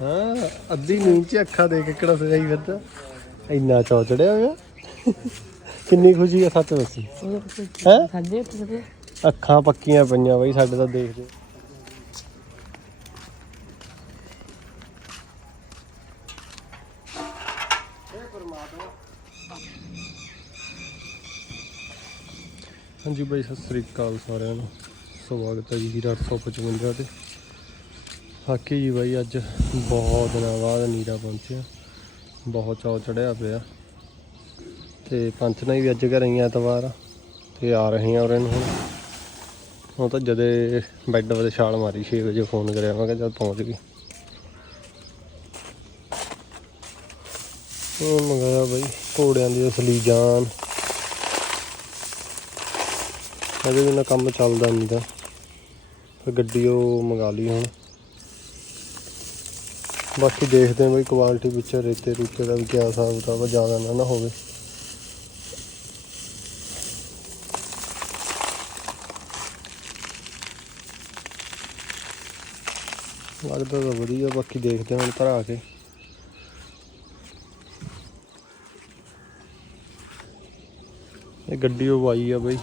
ਹਾਂ, ਅੱਧੀ ਨੀਂਦ ਚ ਅੱਖਾਂ ਦੇ ਕੇ ਕਿਹੜਾ ਸਜਾਈ ਫਿਰਦਾ। ਇੰਨਾ ਚੌ ਚੜਿਆ ਹੋਇਆ। ਕਿੰਨੀ ਖੁਸ਼ੀ ਆ ਸੱਚ ਦੱਸੀ। ਹੈਂ? ਸਾਡੇ ਅੱਖਾਂ ਪੱਕੀਆਂ ਪਈਆਂ ਬਈ ਸਾਡੇ ਤਾਂ ਦੇਖਦੇ ਹਾਂਜੀ ਬਾਈ, ਸਤਿ ਸ੍ਰੀ ਅਕਾਲ ਸਾਰਿਆਂ ਨੂੰ। ਸਵਾਗਤ ਹੈ ਜੀ ਹੀਰਾ 855 ਤੇ। ਬਾਕੀ ਜੀ ਬਾਈ, ਅੱਜ ਬਹੁਤ ਦਿਨਾਂ ਬਾਅਦ ਨੀਰਾ ਪਹੁੰਚਿਆ ਬਹੁਤ ਚਾਅ ਚੜਿਆ ਪਿਆ। ਤੇ ਪੰਚਨਾ ਵੀ ਅੱਜ ਘਰੇ ਹੀ ਐਤਵਾਰ ਆ ਤੇ ਆ ਰਹੇ ਆ ਔਰ ਹੁਣ। ਉਹ ਤਾਂ ਜਦੇ ਬੈੱਡ ਵਾਲੇ ਛਾਲ ਮਾਰੀ 6 ਵਜੇ ਫੋਨ ਕਰਿਆ ਮੈਂ ਕਿਹਾ ਜਦ ਪਹੁੰਚ ਗਈ। ਉਹ ਮੰਗਾਇਆ ਬਾਈ, ਘੋੜਿਆਂ ਦੀ ਅਸਲੀ ਜਾਨ। ਅਜੇ ਵੀ ਨਾ ਕੰਮ ਚੱਲਦਾ ਨਹੀਂ ਤਾਂ ਫਿਰ ਗੱਡੀ ਉਹ ਮੰਗਾ ਲਈ ਹੁਣ। ਬਾਕੀ ਦੇਖਦੇ ਹਾਂ ਬਈ ਕੁਆਲਿਟੀ ਵਿੱਚ ਰੇਤੇ ਰੂਤੇ ਦਾ ਵੀ ਕਿਆ ਹਿਸਾਬ ਕਿਤਾਬ ਆ, ਜ਼ਿਆਦਾ ਨਾ ਨਾ ਹੋਵੇ। ਲੱਗਦਾ ਤਾਂ ਵਧੀਆ ਬਾਕੀ ਦੇਖਦੇ ਹਾਂ ਹੁਣ ਭਰਾ ਕੇ। ਇਹ ਗੱਡੀ ਉਹ ਆਈ ਆ ਬਈ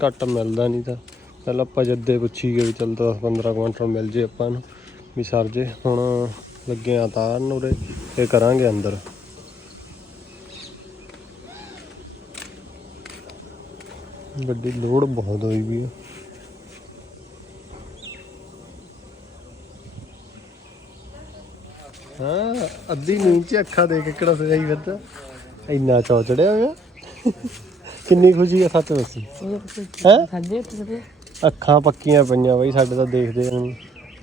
ਘੱਟ ਮਿਲਦਾ ਨਹੀਂ ਤਾਂ। ਪਹਿਲਾਂ ਆਪਾਂ ਜੱਦੇ ਪੁੱਛੀ ਗਏ ਵੀ ਚੱਲ 10 15 ਕੁਇੰਟਲ ਮਿਲ ਜੇ ਆਪਾਂ ਨੂੰ ਵੀ ਸਰ ਜੇ। ਹੁਣ ਲੱਗੇ ਆ ਤਾਰਨ ਉਰੇ ਇਹ ਕਰਾਂਗੇ ਅੰਦਰ। ਗੱਡੀ ਲੋਡ ਬਹੁਤ ਹੋਈ ਵੀ ਆ। ਹਾਂ ਅੱਧੀ ਨੀਂਦ ਚ ਅੱਖਾਂ ਦੇ ਕੇ ਕਿਹੜਾ ਸਜਾਈ ਫਿਰਦਾ। ਇੰਨਾ ਚੌ ਚੜਿਆ ਹੋਇਆ। ਕਿੰਨੀ ਖੁਸ਼ੀ ਆ ਸੱਚ ਦੱਸੀ। ਹੈਂ? ਅੱਖਾਂ ਪੱਕੀਆਂ ਪਈਆਂ ਬਈ ਸਾਡੇ ਤਾਂ ਦੇਖਦੇ ਨੂੰ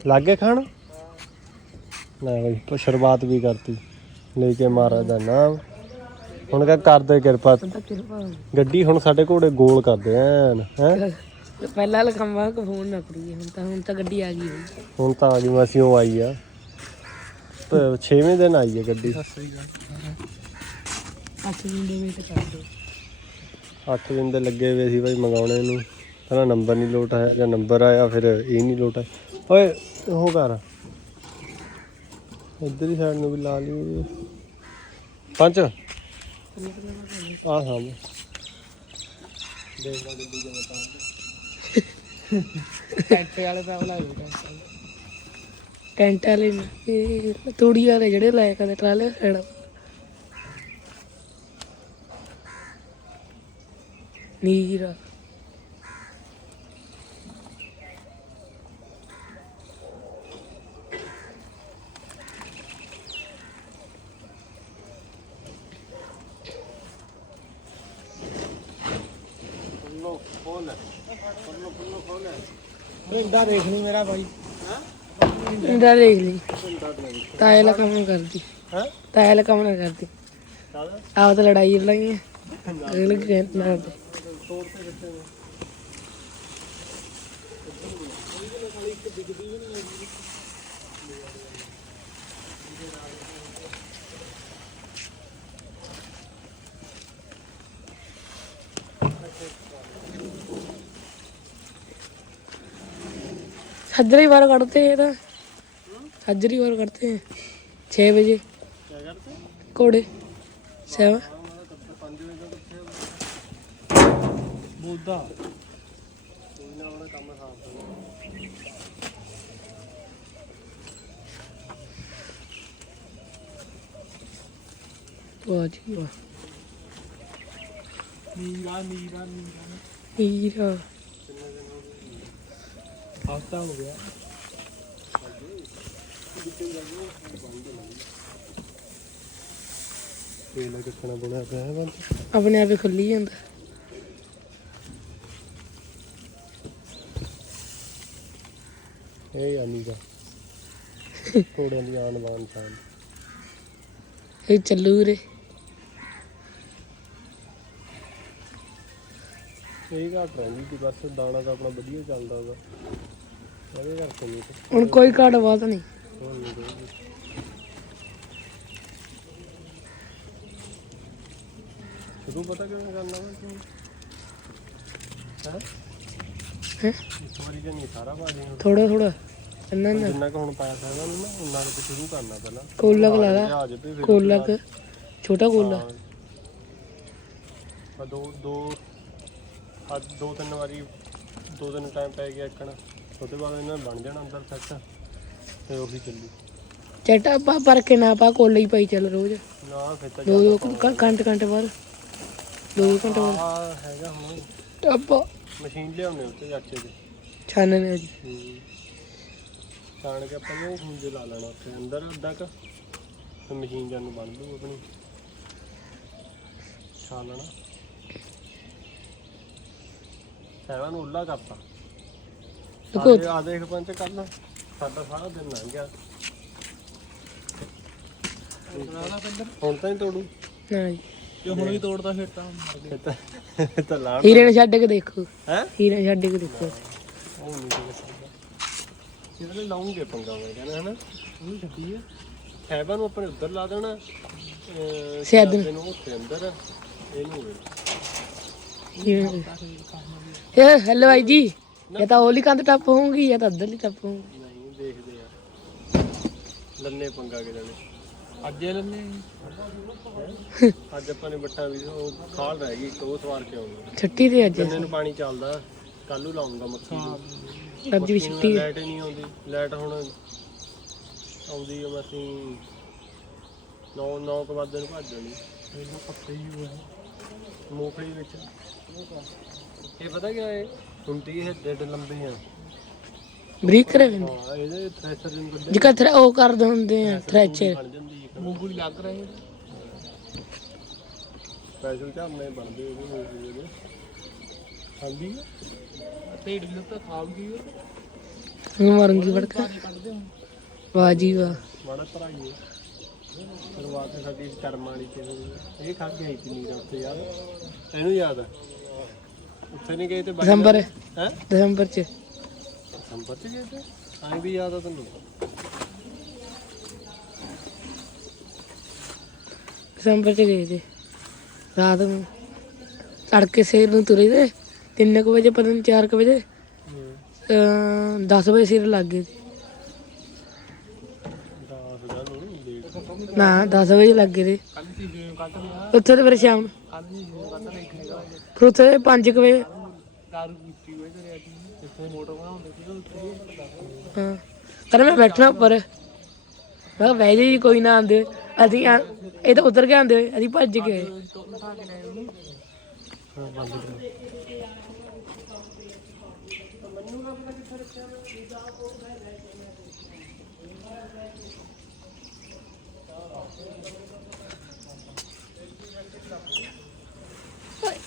ਲਾਗੇ ਖਾਣ? ਲੈ ਬਈ ਤੋ ਸ਼ੁਰੂਆਤ ਵੀ ਕਰਤੀ ਲੈ ਕੇ ਮਹਾਰਾਜ ਦਾ ਨਾਮ। ਹੁਣ ਕਹ ਕਰਦੇ ਕਿਰਪਾ। ਤਾਂ ਕਿਰਪਾ ਗੱਡੀ ਹੁਣ ਸਾਡੇ ਘੋੜੇ ਗੋਲ ਕਰਦੇ ਐਨ ਹੈ? ਪਹਿਲਾਂ ਆ ਕੋ ਫੋਨ ਨਾ ਕਰੀਏ ਹੁਣ ਤਾਂ ਹੁਣ ਤਾਂ ਗੱਡੀ ਆ ਗਈ ਹੋਈ। ਹੁਣ ਤਾਂ ਆ ਗਈ ਮਸੀਓ ਆਈ ਆ। 6ਵੇਂ ਦਿਨ ਆਈ ਹੈ ਗੱਡੀ। ਅੱਠ ਦਿਨ ਦੇ ਵਿੱਚ ਕਰ ਦੋ। 8 ਦਿਨ ਦੇ ਲੱਗੇ ਹੋਏ ਸੀ ਬਾਈ ਮੰਗਾਉਣੇ ਨੂੰ। ਪਹਿਲਾਂ ਨੰਬਰ ਨਹੀਂ ਲੋਟ ਆਇਆ ਜਾਂ ਨੰਬਰ ਆਇਆ ਫਿਰ ਇਹ ਨਹੀਂ ਲੋਟ ਆਇਆ। ਓਏ ਉਹ ਕਰ। ਇੱਧਰ ਹੀ ਸਾਈਡ ਨੂੰ ਵੀ ਲਾ ਲਈ ਪੰਜ? ਆ ਹਾਂ। ਦੇਖ ਲਾ ਗੱਡੀ ਜਿਵੇਂ ਤਾਂ ਟੈਂਟੇ ਵਾਲੇ ਤਾਂ ਬੁਲਾ ਲਓ ਟੈਂਟ ਵਾਲੇ। ਨੇ ਇਹ ਤੂੜੀ ਵਾਲੇ ਜਿਹੜੇ ਲਾਇਆ ਕਦੇ ਟਰਾਲੇ ਸਾਈਡ ਨੀਰਾ। ਇੰਦਾ ਦੇਖ ਲਈ ਮੇਰਾ ਬਾਈ। ਇੰਦਾ ਦੇਖ ਲਈ। ਤਾਏ ਲਾ ਕੰਮ ਕਰਦੀ। ਹਾਂ? ਤਾਏ ਲਾ ਕੰਮ ਨਾ ਕਰਦੀ। ਆਪ ਤਾਂ ਲੜਾਈ ਲਾਈ ਅਗਲੇ ਕਹਿੰਦੇ ਨਾ ਤੇ? खजरी बार करते हैं ना खजरी बार करते हैं छः बजे घोड़े सेवा वाह जी वाह नीरा नीरा नीरा नीरा ਆਪਣੇ ਆਪੇ ਖੁੱਲੀ ਜਾਂਦਾ। ਇਹ ਅਮੀ ਦਾ। ਕੋੜਾਂ ਦੀ ਆਣ ਬਾਣ ਸ਼ਾਨ ਇਹ ਚੱਲੂ ਰੇ ਇਹ ਘਾਟ ਰਹਿੰਦੀ ਕਿ ਬਸ ਦਾਣਾ ਤਾਂ ਆਪਣਾ ਵਧੀਆ ਚੱਲਦਾ ਉਹਦਾ ਹੁਣ ਕੋਈ ਘਾਟ ਬਾਤ ਨਹੀਂ। ਨਹੀਂ ਸ਼ੁਰੂ ਪਤਾ ਕਿਵੇਂ ਕਰਨਾ ਵਾ ਤੂੰ? ਹੈ? ਹੈ? ਇੱਕ ਵਾਰੀ ਜਨੀ ਸਾਰਾ ਪਾ ਦੇ ਥੋੜਾ ਥੋੜਾ ਨਾ ਨਾ। ਜਿੰਨਾ ਕੁ ਹੁਣ ਪਾਇਆ ਸਕਦਾ ਨਾ ਉਹਨਾਂ ਕੁ ਸ਼ੁਰੂ ਕਰਨਾ ਪਹਿਲਾਂ। ਕੋਲਾ ਲਾ ਲਾ। ਕੋਲਾ ਛੋਟਾ ਕੋਲਾ। ਦੋ ਦੋ ਦੋ ਤਿੰਨ ਵਾਰੀ ਦੋ ਦਿਨ ਟਾਈਮ ਪੈ ਗਿਆ ਇੱਕਣ ਉਹਦੇ ਬਾਅਦ ਇਹਨਾਂ ਨੇ ਬਣ ਜਾਣਾ ਅੰਦਰ ਸੈੱਟ ਤੇ ਉਹੀ ਚੱਲੀ। ਚਟਾ ਪਾ ਪਰ ਕੇ ਨਾ ਪਾ ਕੋਲਾ ਹੀ ਪਾਈ ਚੱਲ ਰੋਜ਼। ਨਾ ਫਿਰ ਤਾਂ ਦੋ ਦੋ ਘੰਟੇ ਘੰਟੇ ਬਾਅਦ। ਦੋ ਦੋ ਘੰਟੇ ਬਾਅਦ। ਆ ਹੈਗਾ ਹੁਣ। ਟੱਪਾ ਮਸ਼ੀਨ ਲਿਆਉਣੇ ਉੱਤੇ ਚਾਚੇ ਦੇ। ਛਾਨਣੇ ਅੱਜ ਛਾਣ ਕੇ ਆਪਾਂ ਨੂੰ ਖੂੰਜੇ ਲਾ ਲੈਣਾ ਉੱਥੇ ਅੰਦਰ ਅੱਧਾ ਕ। ਤੇ ਮਸ਼ੀਨ ਜਾਨ ਨੂੰ ਬਣ ਦੂ ਆਪਣੀ। ਛਾ ਲੈਣਾ। ਸੈਵਾ ਨੂੰ ਉੱਲਾ ਕਰਤਾ ਦੇਖੋ ਆ ਆ ਦੇਖ ਪੰਚ ਕਰ ਲਾ। ਸਾਡਾ ਸਾਰਾ ਦਿਨ ਲੰਘ ਗਿਆ। ਹੁਣ ਤਾਂ ਹੀ ਤੋੜੂ। ਨਾ ਜੀ। ਜੇ ਹੁਣ ਵੀ ਤੋੜਦਾ ਫਿਰ ਤਾਂ ਇਹ ਤਾਂ ਇਹ ਤਾਂ ਲਾਣ ਹੀਰੇ ਨੇ ਛੱਡ ਕੇ ਦੇਖੋ। ਹੈ? ਹੀਰੇ ਨੇ ਛੱਡ ਕੇ ਦੇਖੋ। ਉਹ ਨਹੀਂ ਕਰ ਸਕਦਾ। ਇਹਦੇ ਲਾਉਂਗੇ ਪੰਗਾ ਮੈਂ ਕਹਿੰਦਾ ਹਨਾ? ਉਹ ਛੱਡੀ ਆ। ਸੈਵਾ ਨੂੰ ਆਪਣੇ ਉੱਧਰ ਲਾ ਦੇਣਾ। ਨੂੰ। ਉੱਥੇ ਅੰਦਰ। ਇਹਨੂੰ ਇਹ ਹੈਲੋ ਭਾਈ ਜੀ। ਇਹ ਤਾਂ ਹੋਲੀ ਕੰਦ ਟੱਪ ਹੋਊਗੀ ਜਾਂ ਤਾਂ ਅੱਧਰਲੀ ਟੱਪ ਹੋਊਗੀ। ਨਹੀਂ ਦੇਖਦੇ ਆ। ਲੰਨੇ ਪੰਗਾ ਕੇ ਜਾਣੇ ਅੱਜ ਇਹ ਲੈਣੇ ਅੱਜ ਆਪਾਂ ਨੇ ਬੱਟਾ ਵੀ ਉਹ ਖਾਲ ਰਹਿ ਗਈ ਇੱਕ ਉਹ ਸਵਾਰ ਕੇ ਆਉਂਗਾ ਛੁੱਟੀ ਤੇ ਅੱਜ। ਗੰਨੇ ਨੂੰ ਪਾਣੀ ਚੱਲਦਾ ਕੱਲ ਨੂੰ ਲਾਉਂਗਾ ਨੂੰ। ਅੱਜ ਵੀ ਛੁੱਟੀ। ਹੈ ਲਾਈਟ ਨਹੀਂ ਆਉਂਦੀ। ਲਾਈਟ ਹੁਣ ਆਉਂਦੀ ਹੈ ਅਸੀਂ 9 9 ਕੁ ਵਜੇ ਨੂੰ ਭੱਜ ਜਾਣੀ। ਇਹਨੂੰ ਪੱਤੇ ਹੀ ਹੋਏ ਮੂੰਗਫਲੀ ਵਿੱਚ। ਇਹ ਪਤਾ ਕਿਆ ਹੈ ਹੁੰਦੀ ਇਹ ਡੱਡ ਲੰਬੇ ਆ। ਬਰੀਕ ਕਰੇ ਨੇ ਹਾਂ ਇਹਦੇ ਥ੍ਰੈਸ਼ਰ ਨੂੰ ਕੱਢੇ ਜਿਕਾ ਥਰੇ ਉਹ ਕਰਦੇ ਹੁੰਦੇ ਆ ਥ੍ਰੈਚਰ ਬਣ ਜਾਂਦੀ ਇੱਕ ਮੂੰਗਲੀ ਲੱਗ ਰਹੇ ਸਪੈਸ਼ਲ ਝਰਨੇ ਬਣਦੇ ਉਹਦੇ ਮੂੰਗਫਲੀ ਦੇ ਖਾਂਦੀ ਆ? ਢੇਡ ਵੀ ਤਾਂ ਖਾਉਂਗੀ ਹੁਣ ਮਰੂੰਗੀ ਵੜਕਾ। ਕੱਢਦੇ ਹੁਣ ਵਾਹ ਜੀ ਵਾਹ। ਮਾੜਾ ਭਰਾਈਏ ਸ਼ੁਰੂਆਤ ਸਾਡੀ ਕਰਮ ਵਾਲੀ ਤੇ ਹੋਈ ਆ। ਇਹ ਖਾ ਕੇ ਆਈ ਸੀ ਨੀਰਾ ਉੱਥੇ ਯਾਦ ਇਹਨੂੰ ਯਾਦ ਆ? ਉੱਥੇ ਨਹੀਂ ਗਏ ਤੇ ਬਾਈ ਦਸੰਬਰ ਹੈ। ਦਸੰਬਰ ਚ। ਦਸੰਬਰ ਚ ਗਏ ਤੇ? ਆਏ ਵੀ ਯਾਦ ਆ ਤੈਨੂੰ। ਦਸੰਬਰ ਚ ਗਏ ਤੇ। ਰਾਤ ਨੂੰ ਤੜਕੇ ਸੇਰ ਨੂੰ ਤੁਰੇ ਤੇ 3 ਕੁ ਵਜੇ ਪਤਾ ਨਹੀਂ 4 ਕੁ ਵਜੇ ਅ 10 ਵਜੇ ਸਿਰ ਲੱਗ ਗਏ ਸੀ। ਦਾਸ ਦਾ ਨੂੰ ਲੇਟ ਨਾ 10 ਵਜੇ ਲੱਗ ਗਏ ਤੇ। ਕੱਲ ਲਿਆ ਉੱਥੇ ਤੇ ਫਿਰ ਸ਼ਾਮ ਨੂੰ। ਕੱਲ ਫਿਰ ਉੱਥੇ 5 ਵਜੇ। ਦਾਰੂ ਪੀਤੀ ਹੋਈ ਤੇ ਰਿਆ ਜਿੱਥੇ ਮੋਟਰ ਬਣਾਉਂਦੇ ਸੀ ਉੱਥੇ ਹਾਂ। ਪਰ ਮੈਂ ਬੈਠਣਾ ਉੱਪਰ। ਮੈਂ ਕਿਹਾ ਬਹਿ ਜੀ ਕੋਈ ਨਾ ਆਂਦੇ ਅਸੀਂ ਆ- ਇਹ ਤਾਂ ਉਤਰ ਕੇ ਆਂਦੇ ਹੋਏ, ਅਸੀਂ ਭੱਜ ਕੇ ਆਏ। ਹਾਂ ਬੰਦ ਕਰ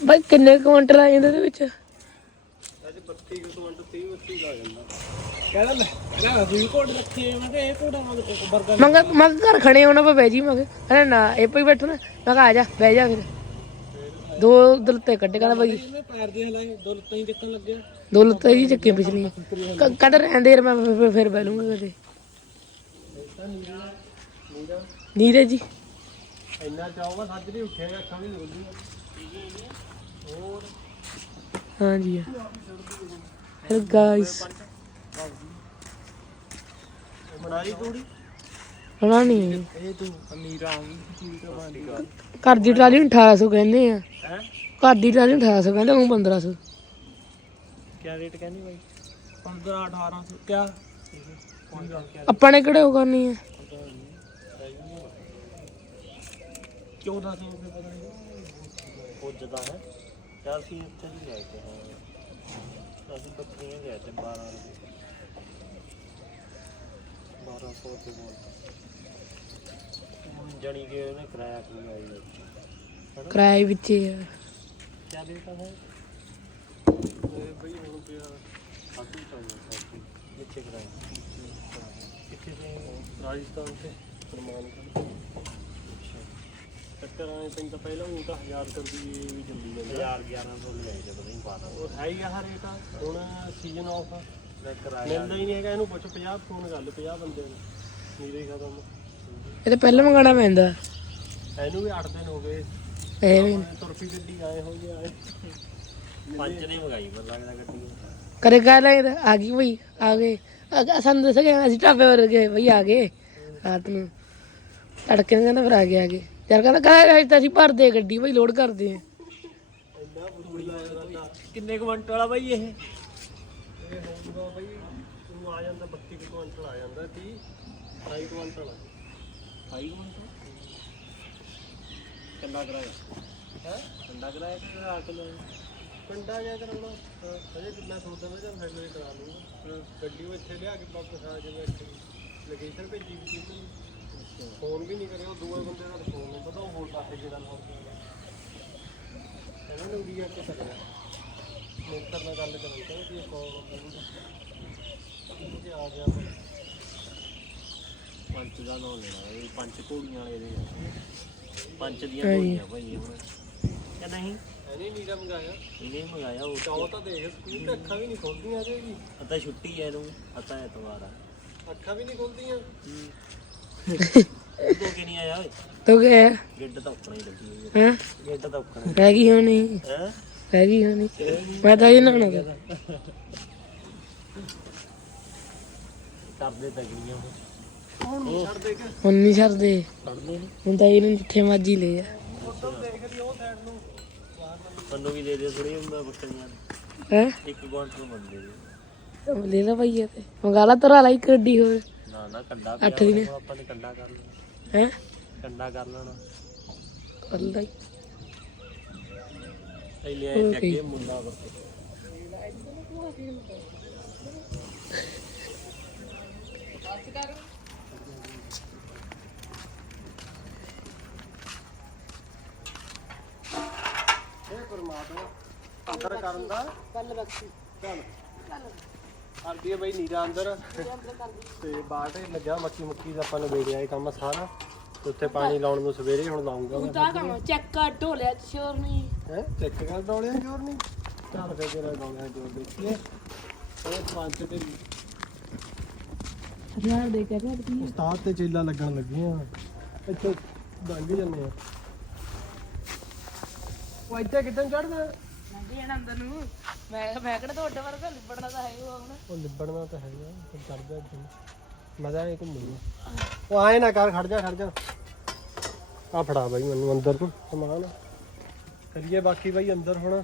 ਬਾਈ ਕਿੰਨੇ ਕੁਇੰਟਲ ਆ ਜਾਂਦੇ ਇਹਦੇ ਵਿੱਚ? ਅੱਜ 32 ਕੁਇੰਟ 30 32 ਦਾ ਆ ਜਾਂਦਾ ਕਹਿੰਦਾ ਲੈ ਕਹਿੰਦਾ ਜੀ ਕੋਡ ਰੱਖੇ ਮੈਂ ਕਿਹਾ ਇਹ ਕੋਡਾ ਮਗ ਬਰਗਰ ਮੰਗਾ ਮੈਂ ਕਿਹਾ ਘਰ ਖੜੇ ਹੋਣਾ ਪਾ ਬਹਿ ਜੀ ਮੈਂ ਕਿਹਾ ਕਹਿੰਦਾ ਨਾ ਇਹ ਪਈ ਬੈਠਣਾ ਮੈਂ ਕਿਹਾ ਆ ਜਾ ਬਹਿ ਜਾ ਫਿਰ। ਦੋ ਦਲਤੇ ਕੱਢ ਕਹਿੰਦਾ ਬਾਈ। ਪੈਰ ਦੇ ਹਲਾਏ ਦੋ ਲੱਤਾਂ ਹੀ ਚੱਕਣ ਲੱਗਿਆ। ਦੋ ਲੱਤਾਂ ਚੱਕੀਆਂ ਪਿਛਲੀਆਂ ਕੱਢ ਰਹਿੰਦੇ ਯਾਰ ਮੈਂ ਫਿਰ- ਫਿਰ- ਬਹਿ ਲੂੰਗਾ ਕਦੇ ਨੀਰਜ ਜੀ। ਇੰਨਾ ਚਾਹੂਗਾ ਸੱਜ ਨਹੀਂ ਉੱਠੇਗਾ ਅੱਖਾਂ ਵੀ ਰੋਂਦੀਆਂ ਹੋਰ ਹਾਂ ਜੀ ਹੈਲੋ ਗਾਇਸ ਬਣਾਈ ਥੋੜੀ ਪਤਾ ਨਹੀਂ ਆ ਘਰ ਦੀ ਟਰਾਲੀ ਨੂੰ 1800 ਕਹਿੰਦੇ ਆ। ਘਰ ਦੀ ਟਰਾਲੀ ਨੂੰ 1800 ਕਹਿੰਦੇ ਉਹ 1500 ਕੀ ਰੇਟ ਕਹਿੰਦੀ ਬਾਈ? 15 1800 ਕਿਆ? ਆਪਾਂ ਨੇ ਕਿਹੜੇ ਉਹ ਕਰਨੀ ਹੈ 1400 ਰੁਪਏ ਪਤਾ ਨਹੀਂ ਪੁੱਜਦਾ ਹੈ। ਇੱਥੇ ਵੀ ਲੈ ਕੇ ਹਾਂ ਅਸੀਂ ਬੱਕਰੀਆਂ ਗਏ ਤੇ 12 1200 ਤੇ ਬੋਲ ਜਣੀ ਕਿ ਉਹਨੇ ਕਿਰਾਇਆ ਕੀ ਆਈ ਹੈ ਕਿਰਾਏ ਵਿੱਚ ਹੀ ਆ। ਕਿਆ ਦੇਤਾ ਹੈ? ਇਹ ਬਈ ਹੁਣ ਪਿਆ ਖਾਤੂ ਚਾਹੀਦਾ ਸਾਥੀ ਨੀਚੇ ਕਿਰਾਇਆ। ਕਿੱਥੇ ਤੇ ਰਾਜਸਥਾਨ ਤੇ ਫਰਮਾਨ ਚੱਕਰ ਆਏ ਤੈਨੂੰ ਤਾਂ ਪਹਿਲਾਂ ਉਹ ਤਾਂ 1000 ਕਰ ਦੀ ਵੀ ਜੰਦੀ। ਜਾਂਦਾ 1000 1100 ਲੈ ਜਾ ਪਤਾ ਨਹੀਂ ਪਾਦਾ ਉਹ ਹੈ ਹੀ ਆ ਰੇਟ ਆ ਹੁਣ ਸੀਜ਼ਨ ਆਫ ਆ। ਮਿਲਦਾ ਹੀ ਨਹੀਂ। ਹੈਗਾ ਇਹਨੂੰ ਪੁੱਛ 50 ਫੋਨ ਕਰ ਲੈ 50 ਬੰਦੇ ਨੂੰ। ਨੀਰੇ ਖਤਮ। ਇਹ ਤਾਂ ਪਹਿਲਾਂ ਮੰਗਾਣਾ ਪੈਂਦਾ। ਇਹਨੂੰ ਵੀ 8 ਦਿਨ ਹੋ ਗਏ। ਇਹ ਵੀ ਤੁਰਪੀ ਗੱਡੀ ਆਏ ਹੋ ਗਏ ਆਏ। ਪੰਜ ਨੇ ਮੰਗਾਈ ਮੈਨੂੰ ਲੱਗਦਾ ਗੱਡੀ ਕਰੇ ਗਾ ਲੱਗਦਾ ਆ ਗਈ ਬਈ ਆ ਗਏ। ਅਗਾ ਸਾਨੂੰ ਦੱਸ ਗਿਆ ਅਸੀਂ ਢਾਬੇ ਵਰ ਗਏ ਬਈ ਆ ਗਏ। ਰਾਤ ਨੂੰ ਤੜਕੇ ਨੂੰ ਕਹਿੰਦਾ ਫਿਰ ਆ ਗਏ ਆ ਗਏ। ਯਾਰ ਕਹਿੰਦਾ ਕਹਾਂ ਤਾਂ ਅਸੀਂ ਭਰਦੇ ਆ ਗੱਡੀ ਬਈ ਲੋਡ ਕਰਦੇ ਆ। ਕਿੰਨੇ ਕੁਇੰਟਲ ਵਾਲਾ ਬਾਈ ਇਹ ਇਹ ਹੋਊਗਾ ਬਈ ਤੂੰ ਆ ਜਾਂਦਾ 32 ਕੁ ਕੁਇੰਟਲ ਆ ਜਾਂਦਾ 30 28 ਕੁਇੰਟਲ ਆ 28 ਕੁਇੰਟਲ ਕਿੰਨਾ ਕਰਾਇਆ ਹੈ। ਕਿੰਨਾ ਕਰਾਇਆ ਕਿ ਆ ਕੇ ਲੈ ਪਿੰਡਾਂ ਜਾ ਕਰਾਉਣਾ ਹਾਂ, ਹਜੇ ਕਿ ਮੈਂ ਸੋਚਦਾ ਮੈਂ ਚੱਲ ਫੈਕਟਰੀ ਕਰਾ ਲੂੰਗਾ ਗੱਡੀ ਉਹ ਇੱਥੇ ਲਿਆ ਕੇ ਵਾਪਸ ਆ ਜਾਵੇ ਇੱਥੇ ਲੋਕੇਸ਼ਨ ਭੇਜੀ ਵੀ ਸੀ ਫੋਨ ਵੀ ਨਹੀਂ ਕਰਿਆ ਉਹ ਦੂਏ ਬੰਦੇ ਦਾ ਫੋਨ ਨਹੀਂ ਪਤਾ ਉਹ ਹੋਰ ਪਾਸੇ ਜਿਹੜਾ ਲਾਉਂ ਇਹਨਾਂ ਨੇ ਉਰੀ ਆ ਕੇ ਸਕਦਾ ਮਿੰਟਰ ਨਾਲ ਗੱਲ ਕਰਾਂ ਕਹਿੰਦੇ ਕਿ ਕਾਲ ਆਉਂਦਾ ਆ ਗਿਆ ਪੰਚ ਦਾ ਨਾਮ ਲੈਣਾ ਇਹ ਪੰਚ ਘੋੜੀਆਂ ਵਾਲੇ ਦੇ ਆ। ਪੰਚ ਦੀਆਂ ਘੋੜੀਆਂ ਭਾਈ ਹੁਣ ਕਿ ਨਹੀਂ? ਐਨੇ ਨੀਰਾ ਮੰਗਾਇਆ। ਇਹਨੇ ਮੰਗਾਇਆ ਉਹ ਚਾਹ ਤਾਂ ਦੇਖ ਸਕੂਲ ਤੇ ਅੱਖਾਂ ਵੀ ਨਹੀਂ ਖੁੱਲਦੀਆਂ ਅਜੇ ਵੀ। ਪਤਾ ਛੁੱਟੀ ਹੈ ਇਹਨੂੰ ਪਤਾ ਐਤਵਾਰ ਆ। ਅੱਖਾਂ ਵੀ ਨਹੀਂ ਖੁੱਲਦੀਆਂ। ਤੂੰ ਕਿ ਨਹੀਂ ਆਇਆ ਓਏ। ਤੋ ਗਿਆ ਗਿੱਡ ਤਾਂ ਉੱਕਣਾ ਹੀ ਲੱਗੀ ਹੈ ਹਾਂ? ਗਿੱਡ ਤਾਂ ਉੱਕਣਾ ਰਹਿ ਗਈ ਹੋਣੀ। ਹੈ? ਰਹਿ ਗਈ ਹੋਣੀ। ਮੈਂ ਤਾਂ ਇਹ ਨਾ ਨਾ ਕਰਦੇ ਤਗੜੀਆਂ ਹੁਣ ਨਹੀਂ ਛੱਡਦੇ ਹੁਣ ਨਹੀਂ ਛੱਡਦੇ। ਪੜਦੇ ਨੇ ਹੁਣ ਤਾਂ ਇਹਨੂੰ ਜਿੱਥੇ ਮਰਜ਼ੀ ਲੈ ਆ। ਉਦੋਂ ਦੇਖਦੀ ਉਹ ਸਾਈਡ ਨੂੰ। ਮੈਨੂੰ ਵੀ ਦੇ ਦੇ ਥੋੜੀ ਮੈਂ ਬੱਕਰੀਆਂ ਹੈ? ਇੱਕ ਕੁਇੰਟਲ ਮੰਗਦੇ ਦੇ ਲੈ ਲੈ ਭਾਈ ਇਹ ਤੇ। ਮੰਗਾਲਾ ਤਰਾ ਲਈ ਗੱਡੀ ਹੋਰ। ਨਾ ਕੰਡਾ ਅੱਠ ਪਿਆ ਦਿਨ। ਉਹ ਆਪਾਂ ਨੇ ਕੰਡਾ ਕਰ ਲੈਣਾ। ਹੈ? ਕੰਡਾ ਕਰ ਲੈਣਾ। ਕਰ ਲਈ ਪਹਿਲੇ ਆਏ ਤੇ ਅੱਗੇ ਮੁੰਡਾ ਵਾ। ਇਹ ਪਰਮਾਤਮਾ। ਅੰਦਰ ਕਰਨ ਦਾ। ਕੱਲ ਬਖਸ਼ੀ। ਚੱਲ। ਕਰਦੀ ਹੈ ਬਈ ਨੀਰਾ ਅੰਦਰ। ਤੇ ਬਾਟ ਲੱਗਿਆ ਮੱਕੀ ਮੁੱਕੀ ਦਾ ਆਪਾਂ ਨੇ ਵੇੜਿਆ ਇਹ ਕੰਮ ਸਾਰਾ। ਤੇ ਉੱਥੇ ਪਾਣੀ ਲਾਉਣ ਨੂੰ ਸਵੇਰੇ ਹੁਣ ਲਾਉਂਗਾ ਮੈਂ। ਤਾਂ ਕੰਮ ਚੈੱਕ ਕਰ ਢੋਲਿਆ ਸ਼ੋਰ ਨਹੀਂ। ਹੈ? ਚੈੱਕ ਕਰ ਡੋਲਿਆ ਜੋਰ ਨਹੀਂ? ਚੱਲ ਫੇ ਤੇਰਾ ਡੋਲਿਆ ਜੋਰ ਦੇਖੀਏ। ਉਹ ਪੰਜ ਤੇ ਯਾਰ ਦੇ ਕੇ ਨਾ ਉਸਤਾਦ ਤੇ ਚੇਲਾ ਲੱਗਣ ਲੱਗੇ ਆ ਇੱਥੇ ਦੰਗ ਜੰਨੇ ਆ। ਉਹ ਇੱਥੇ ਕਿੱਦਾਂ ਚੜਦਾ ਲੰਘ ਜਾਣਾ ਅੰਦਰ ਨੂੰ। ਮੈਂ ਮੈਂ ਕਿਹੜਾ ਤੁਹਾਡੇ ਵਰਗਾ ਲਿਬੜਨਾ ਤਾਂ ਹੈ ਉਹ ਹੁਣ। ਉਹ ਲਿਬੜਨਾ ਤਾਂ ਹੈਗਾ ਫਿਰ ਚੜਦਾ ਇੱਥੇ ਮਜ਼ਾ ਇਹ ਘੁੰਮੂ ਉਹ ਆਏ ਨਾ ਕਰ ਖੜ ਜਾ ਖੜ ਜਾ। ਆ ਫੜਾ ਬਾਈ ਮੈਨੂੰ ਅੰਦਰ ਸਮਾਨ। ਕਰੀਏ ਬਾਕੀ ਬਾਈ ਅੰਦਰ ਹੁਣ।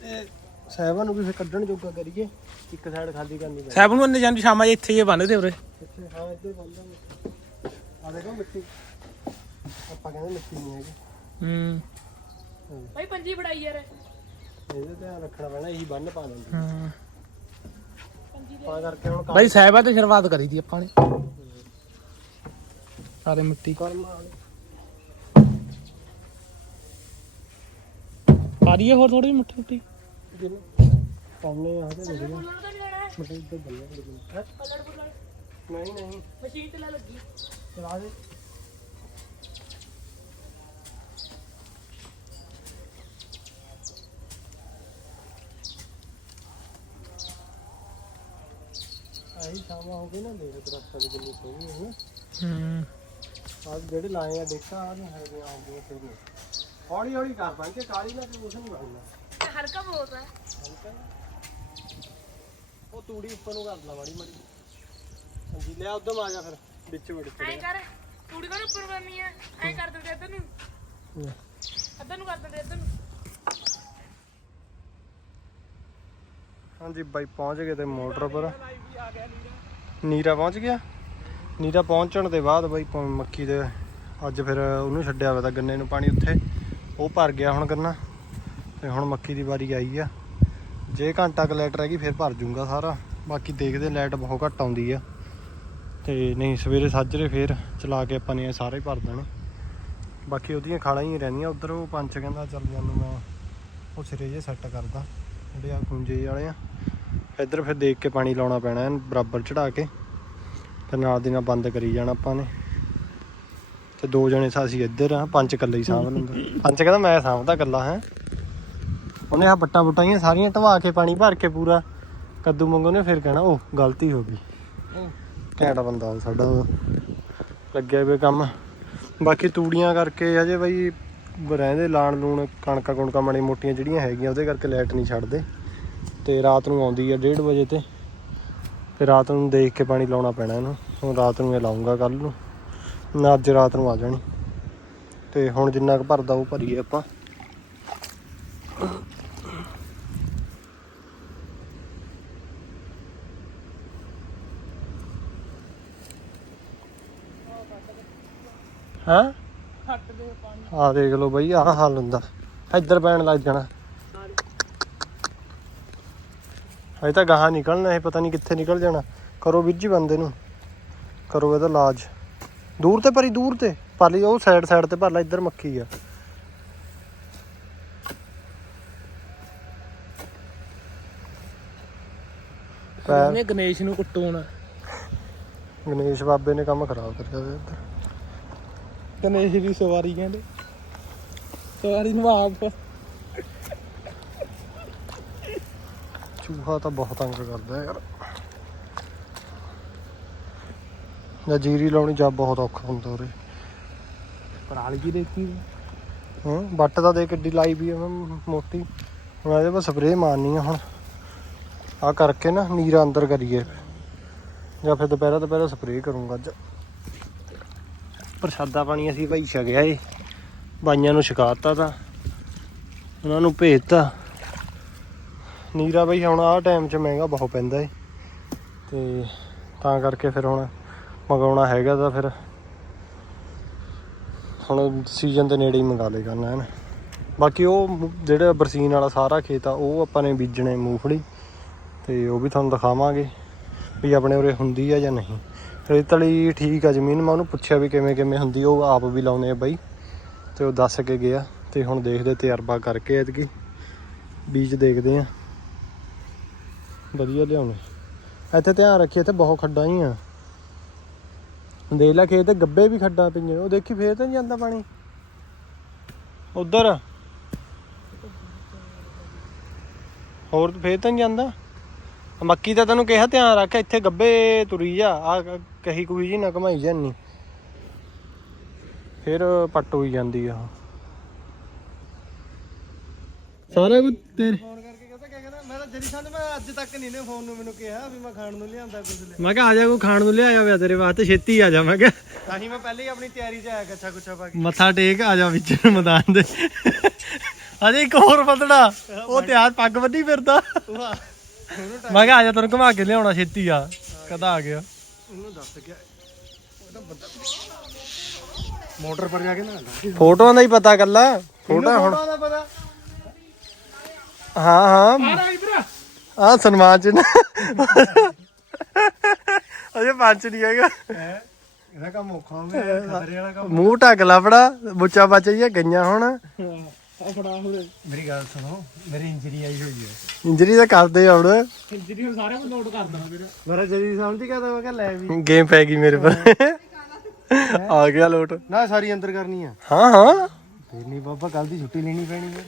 ਤੇ ਸਹਿਬਾਂ ਨੂੰ ਵੀ ਫਿਰ ਕੱਢਣ ਜੋਗਾ ਕਰੀਏ। ਇੱਕ ਸਾਈਡ ਖਾਲੀ ਕਰਨੀ ਪੈਣੀ। ਸਾਹਿਬ ਨੂੰ ਅੰਨੇ ਜਾਂਦੀ ਸ਼ਾਮਾਂ ਇੱਥੇ ਹੀ ਬੰਨਦੇ ਉਰੇ। ਇੱਥੇ ਹਾਂ ਇੱਥੇ ਬੰਦਾਂਗੇ ਆ ਦੇਖੋ ਮਿੱਟੀ। ਆਪਾਂ ਕਹਿੰਦੇ ਮਿੱਟੀ ਨਹੀਂ ਹੈਗੀ। ਹੂੰ। ਭਾਈ ਪੰਜੀ ਬੜਾਈ ਯਾਰ। ਇਹਦੇ ਧਿਆਨ ਰੱਖਣਾ ਪੈਣਾ ਇਹੀ ਬੰਨ ਪਾ ਦਿੰਦੇ। ਹਾਂ। ਤਾਂ ਕਰਕੇ ਹੁਣ ਬਾਈ ਸਾਹਿਬਾਂ ਤੇ ਸ਼ੁਰੂਆਤ ਕਰੀ ਦੀ ਆਪਾਂ ਨੇ। ਸਾਰੇ ਮਿੱਟੀ। ਕਰਮ ਹੋਰ ਥੋੜੀ ਮਿੱਟੀ ਮਿੱਟੀ ਪਾਉਣੇ ਆ ਤੇ ਤਾਂ ਇੱਧਰ ਬੰਨਿਆ ਹੈ? ਬੁੱਲੜ ਬੁੱਲੜ ਨਹੀਂ ਨਹੀਂ। ਮਸ਼ੀਨ ਤੇ ਲਾ ਲੱਗੀ। ਚਲਾ ਦੇ। ਆਹੀ ਸ਼ਾਮਾ ਹੋ ਗਈ ਨਾ ਮੇਰੇ ਦਰਖਤਾਂ ਦੇ ਕਿੰਨੀ ਸੋਹਣੀ ਹੈ ਹੂੰ। ਆਹ ਜਿਹੜੇ ਲਾਏ ਆ ਦੇਖਾ ਆ ਨਹੀਂ ਹੈਗੇ ਆਉਂਦੇ ਫਿਰ ਹੌਲੀ ਹੌਲੀ ਕਰ ਕੇ ਕਾਲੀ ਨਾ ਕੁਛ ਨਹੀਂ ਬਣਨਾ। ਹਲਕਾ ਬਹੁਤ ਹੈ। ਉਹ ਤੂੜੀ ਉੱਪਰ ਨੂੰ ਕਰ ਲਾ ਮਾੜੀ ਮਾੜੀ। ਹਾਂਜੀ ਲੈ ਉਧਰ ਆ ਜਾ ਫਿਰ ਵਿੱਚ ਵੜ ਐਂ ਕਰ ਤੂੜੀ ਕਰ ਉੱਪਰ ਕਰਨੀ ਆ? ਐਂ ਕਰ ਦਿੰਦੇ ਇੱਧਰ ਨੂੰ। ਇੱਧਰ ਨੂੰ ਕਰ ਦਿੰਦੇ ਇੱਧਰ ਨੂੰ। ਹਾਂਜੀ ਬਾਈ, ਪਹੁੰਚ ਗਏ ਤੇ ਮੋਟਰ ਪਰ। ਨੀਰਾ ਪਹੁੰਚ ਗਿਆ? ਨੀਰਾ ਪਹੁੰਚਣ ਦੇ ਬਾਅਦ ਬਾਈ ਪ- ਮੱਕੀ ਦੇ, ਅੱਜ ਫਿਰ ਉਹਨੂੰ ਛੱਡਿਆ ਹੋਇਆ ਤਾਂ ਗੰਨੇ ਨੂੰ ਪਾਣੀ ਉੱਥੇ। ਉਹ ਭਰ ਗਿਆ ਹੁਣ ਗੰਨਾ, ਤੇ ਹੁਣ ਮੱਕੀ ਦੀ ਵਾਰੀ ਆਈ ਆ। ਜੇ ਘੰਟਾ ਕੁ ਲਾਈਟ ਰਹਿ ਗਈ, ਫਿਰ ਭਰ ਜੂੰਗਾ ਸਾਰਾ। ਬਾਕੀ ਦੇਖਦੇ ਲਾਈਟ ਬਹੁਤ ਘੱਟ ਆਉਂਦੀ ਆ। ਤੇ ਨਹੀਂ, ਸਵੇਰੇ ਸਾਜਰੇ ਫਿਰ ਚਲਾ ਕੇ ਆਪਾਂ ਨੇ ਸਾਰੇ ਭਰ ਦੇਣੇ। ਬਾਕੀ ਉਹਦੀਆਂ ਖਾਲਾਂ ਹੀ ਰਹਿੰਦੀਆਂ, ਉਧਰ ਉਹ ਪੰਚ ਕਹਿੰਦਾ ਚੱਲ ਜਾਨੂੰ ਮੈਂ ਉਹ ਸਿਰੇ ਜੇ ਸੈੱਟ ਕਰਦਾ। ਜਿਹੜੇ ਆ, ਖੁੰਝੇ ਵਾਲੇ ਆ। ਇੱਧਰ ਫਿਰ ਦੇਖ ਕੇ ਪਾਣੀ ਲਾਉਣਾ ਪੈਣਾ ਐਨ ਬਰਾਬਰ ਚੜਾ ਕੇ। ਫਿਰ ਨਾਲ ਦੀ ਨਾਲ ਬੰਦ ਕਰੀ ਜਾਣਾ ਆਪਾਂ ਨੇ। ਤੇ ਦੋ ਜਣੇ ਸਾ ਇੱਧਰ ਆ, ਪੰਜ ਇਕੱਲੇ ਹੀ ਸਾਂਭ ਲੂੰਗਾ। ਪੰਜ ਕਹਿੰਦਾ ਮੈਂ ਸਾਂਭਦਾ ਇਕੱਲਾ, ਹੈ। ਉਹਨੇ ਆ ਬੱਟਾਂ ਬੁੱਟਾਂ ਜਿਹੀਆਂ ਸਾਰੀਆਂ ਢਵਾ ਕੇ ਪਾਣੀ ਭਰ ਕੇ ਪੂਰਾ ਕੱਦੂ ਮੰਗੋ ਨੇ ਫਿਰ ਕਹਿਣਾ ਉਹ ਗਲਤੀ ਹੋ ਗਈ। ਘੈਂਟ ਬੰਦਾ ਸਾਡਾ ਲੱਗਿਆ ਵੀ ਕੰਮ। ਬਾਕੀ ਤੂੜੀਆਂ ਕਰਕੇ ਅਜੇ ਬਈ ਰਹਿੰਦੇ ਲਾਣ ਲੂਣ, ਕਣਕਾਂ ਕੁਣਕਾਂ ਮਾੜੀ ਮੋਟੀਆਂ ਜਿਹੜੀਆਂ ਹੈਗੀਆਂ, ਉਹਦੇ ਕਰਕੇ ਲਾਈਟ ਨਹੀਂ ਛੱਡਦੇ। ਤੇ ਰਾਤ ਨੂੰ ਆਉਂਦੀ ਆ 1:30 ਵਜੇ ਤੇ। ਤੇ ਰਾਤ ਨੂੰ ਦੇਖ ਕੇ ਪਾਣੀ ਲਾਉਣਾ ਪੈਣਾ ਇਹਨੂੰ। ਹੁਣ ਰਾਤ ਨੂੰ ਇਹ ਲਾਉਂਗਾ ਕੱਲ ਨੂੰ। ਨਾ ਅੱਜ ਰਾਤ ਨੂੰ ਆ ਜਾਣੀ। ਤੇ ਹੁਣ ਜਿੰਨਾ ਕੁ ਭਰਦਾ ਉਹ ਭਰੀਏ ਆਪਾਂ। ਹਾਂ? ਆ ਦੇਖ ਲਓ ਬਈ ਆਹ ਹਾਲ ਹੁੰਦਾ। ਇੱਧਰ ਪੈਣ ਲੱਗ ਜਾਣਾ। ਅਜੇ ਤਾਂ ਗਾਹਾਂ ਨਿਕਲਣਾ ਇਹ ਪਤਾ ਨਹੀਂ ਕਿੱਥੇ ਨਿਕਲ ਜਾਣਾ। ਕਰੋ ਵੀਰ ਜੀ ਬੰਦੇ ਨੂੰ। ਕਰੋ ਇਹਦਾ ਇਲਾਜ। ਦੂਰ ਤੇ ਭਰੀ ਦੂਰ ਤੇ। ਪਾਲੀ ਉਹ ਸਾਈਡ ਸਾਈਡ ਤੇ ਭਰ ਲੈ ਇੱਧਰ ਮੱਖੀ ਆ। ਪੈਰ ਇਹਨੇ ਗਣੇਸ਼ ਨੂੰ ਕੁੱਟੂ ਹੁਣ। ਗਣੇਸ਼ ਬਾਬੇ ਨੇ ਕੰਮ ਖਰਾਬ ਕਰਿਆ ਇੱਧਰ। ਗਣੇਸ਼ ਦੀ ਸਵਾਰੀ ਕਹਿੰਦੇ। ਸਵਾਰੀ ਨੂੰ ਆਪ ਚੂਹਾ ਤਾਂ ਬਹੁਤ ਤੰਗ ਕਰਦਾ ਯਾਰ। ਜਾਂ ਜੀਰੀ ਲਾਉਣੀ ਜਾਂ ਬਹੁਤ ਔਖਾ ਹੁੰਦਾ ਉਰੇ। ਪਰਾਲੀ ਕੀ ਦੇਖੀ। ਹਾਂ ਬੱਟ ਤਾਂ ਦੇ ਕਿੱਡੀ ਲਾਈ ਵੀ ਮੈਂ ਮੋਟੀ। ਹੁਣ ਇਹਦੇ ਪਰ ਸਪਰੇਅ ਮਾਰਨੀ ਆ ਹੁਣ। ਆ ਕਰਕੇ ਨਾ ਨੀਰਾ ਅੰਦਰ ਕਰੀਏ। ਜਾਂ ਫਿਰ ਦੁਪਹਿਰਾ ਦੁਪਹਿਰਾ ਸਪਰੇਅ ਕਰੂੰਗਾ ਅੱਜ। ਪ੍ਰਸ਼ਾਦਾ ਪਾਣੀ ਅਸੀਂ ਭਾਈ ਛਕਿਆ ਏ। ਬਾਈਆਂ ਨੂੰ ਛਕਾਤਾ ਤਾਂ ਉਹਨਾਂ ਨੂੰ ਭੇਜਤਾ। ਨੀਰਾ ਬਈ ਹੁਣ ਆਹ ਟਾਈਮ 'ਚ ਮਹਿੰਗਾ ਬਹੁਤ ਪੈਂਦਾ ਏ। ਤੇ ਤਾਂ ਕਰਕੇ ਫਿਰ ਹੁਣ ਮੰਗਾਉਣਾ ਹੈਗਾ ਤਾਂ ਫਿਰ ਹੁਣ ਸੀਜ਼ਨ ਦੇ ਨੇੜੇ ਹੀ ਮੰਗਾ ਲੇ ਕਰਨਾ ਹੈ ਨਾ। ਬਾਕੀ ਉਹ ਜਿਹੜਾ ਬਰਸੀਨ ਵਾਲਾ ਸਾਰਾ ਖੇਤ ਆ, ਉਹ ਆਪਾਂ ਨੇ ਬੀਜਣੇ ਮੂੰਗਫਲੀ, ਤੇ ਉਹ ਵੀ ਤੁਹਾਨੂੰ ਦਿਖਾਵਾਂਗੇ ਵੀ ਆਪਣੇ ਉਰੇ ਹੁੰਦੀ ਆ ਜਾਂ ਨਹੀਂ। ਰੇਤਲੀ ਠੀਕ ਆ ਜ਼ਮੀਨ, ਮੈਂ ਉਹਨੂੰ ਪੁੱਛਿਆ ਵੀ ਕਿਵੇਂ ਕਿਵੇਂ ਹੁੰਦੀ ਉਹ ਆਪ ਵੀ ਲਾਉਂਦੇ ਆ ਬਾਈ। ਤੇ ਉਹ ਦੱਸ ਕੇ ਗਿਆ ਤੇ ਹੁਣ ਦੇਖਦੇ ਤਜਰਬਾ ਕਰਕੇ ਐਤਕੀ। ਬੀਜ ਦੇਖਦੇ ਆ। ਵਧੀਆ ਲਿਆਉਣੇ। ਇੱਥੇ ਧਿਆਨ ਰੱਖੀ, ਇੱਥੇ ਬਹੁਤ ਖੱਡਾਂ ਹੀ ਆ। ਦੇਖ ਲੈ ਖੇਤ ਤੇ ਗੱਬੇ ਵੀ ਖੱਡਾਂ ਪਈਆਂ। ਉਹ ਦੇਖੀ, ਫੇਰ ਤਾਂ ਨਹੀਂ ਜਾਂਦਾ ਪਾਣੀ? ਉਧਰ? ਹੋਰ ਫੇਰ ਤਾਂ ਨਹੀਂ ਜਾਂਦਾ? ਮੱਕੀ ਦਾ ਤੈਨੂੰ ਕਿਹਾ ਧਿਆਨ ਰੱਖ, ਇੱਥੇ ਗੱਬੇ ਤੁਰੀ ਜਾ। ਆ ਕਹੀ ਕੋਈ ਜੀ ਨਾ ਘਮਾਈ ਜਾਨੀ। ਫਿਰ ਪੱਟ ਹੋਈ ਜਾਂਦੀ ਆ। ਸਾਰਾ ਕੁਝ ਤੇਰੇ ਫੋਨ ਕਰਕੇ ਕਹਿੰਦਾ ਕਿਆ ਕਹਿੰਦਾ? ਮੈਂ ਤਾਂ ਜਰੀ ਸੰਦ ਮੈਂ ਅੱਜ ਤੱਕ ਨਹੀਂ ਨੇ ਫੋਨ ਨੂੰ ਮੈਨੂੰ ਕਿਹਾ ਵੀ ਮੈਂ ਖਾਣ ਨੂੰ ਲਿਆਂਦਾ ਕੁਝ ਲੈ। ਮੈਂ ਕਿਹਾ ਆ ਜਾ ਕੋ ਖਾਣ ਨੂੰ ਲਿਆਇਆ ਹੋਇਆ ਤੇਰੇ ਵਾਸਤੇ ਛੇਤੀ ਆ ਜਾ ਮੈਂ ਕਿਹਾ। ਤਾਂ ਹੀ ਮੈਂ ਪਹਿਲੇ ਹੀ ਆਪਣੀ ਤਿਆਰੀ 'ਚ ਆਇਆ ਕੱਛਾ ਕੁੱਛਾ ਪਾ ਕੇ ਮੱਥਾ ਟੇਕ ਆ ਜਾ ਵਿੱਚ ਮੈਦਾਨ ਦੇ। ਅਜੇ ਇੱਕ ਹੋਰ ਬੰਦੜਾ ਉਹ ਤਿਆਰ ਪੱਗ ਬੰਨੀ ਫਿਰਦਾ। ਮੈਂ ਕਿਹਾ ਆ ਜਾ ਤੈਨੂੰ ਘੁਮਾ ਕੇ ਲਿਆਉਣਾ ਛੇਤੀ ਆ। ਕਦਾ ਆ ਗਿਆ? ਉਹਨੂੰ ਦੱਸ ਗਿਆ ਉਹਦਾ ਬੰਦਾ ਮੋਟਰ ਪਰ ਜਾ ਕੇ ਨਾ ਫੋਟੋਆਂ ਦਾ ਹੀ ਪਤਾ ਕੱਲਾ। ਫੋਟੋ ਹੁਣ ਦਾ ਪਤਾ। ਹਾਂ ਹਾਂ। ਆ ਸਨਮਾਨ ਚ ਅਜੇ ਪੰਜ ਨਹੀਂ ਹੈਗਾ। ਇਹਦਾ ਕੰਮ ਔਖਾ ਹੋ ਗਿਆ ਖਤਰੇ ਵਾਲਾ ਕੰਮ। ਮੂੰਹ ਢੱਕ ਲਫੜਾ ਬੁੱਚਾ ਬਚ ਗਈਆਂ ਗਈਆਂ ਹੁਣ। ਆ ਫੜਾ ਹੁਣ। ਮੇਰੀ ਗੱਲ ਸੁਣੋ ਮੇਰੀ ਇੰਜਰੀ ਆਈ ਹੋਈ ਹੈ। ਇੰਜਰੀ ਤਾਂ ਕਰਦੇ ਆ ਹੁਣ। ਇੰਜਰੀ ਨੂੰ ਸਾਰੇ ਨੂੰ ਨੋਟ ਕਰ ਦੇਣਾ ਮੇਰਾ। ਮੇਰਾ ਜਰੀ ਸਮਝ ਗਿਆ ਤਾਂ ਮੈਂ ਕਿਹਾ ਲੈ ਵੀ। ਗੇਮ ਪੈ ਗਈ ਮੇਰੇ ਪਰ। ਆ ਗਿਆ ਲੋਟ। ਨਾ ਸਾਰੀ ਅੰਦਰ ਕਰਨੀ ਆ। ਹਾਂ ਹਾਂ। ਫੇਰ ਨਹੀਂ ਬਾਬਾ ਕੱਲ ਦੀ ਛੁੱਟੀ ਲੈਣੀ ਪੈਣੀ ਹੈ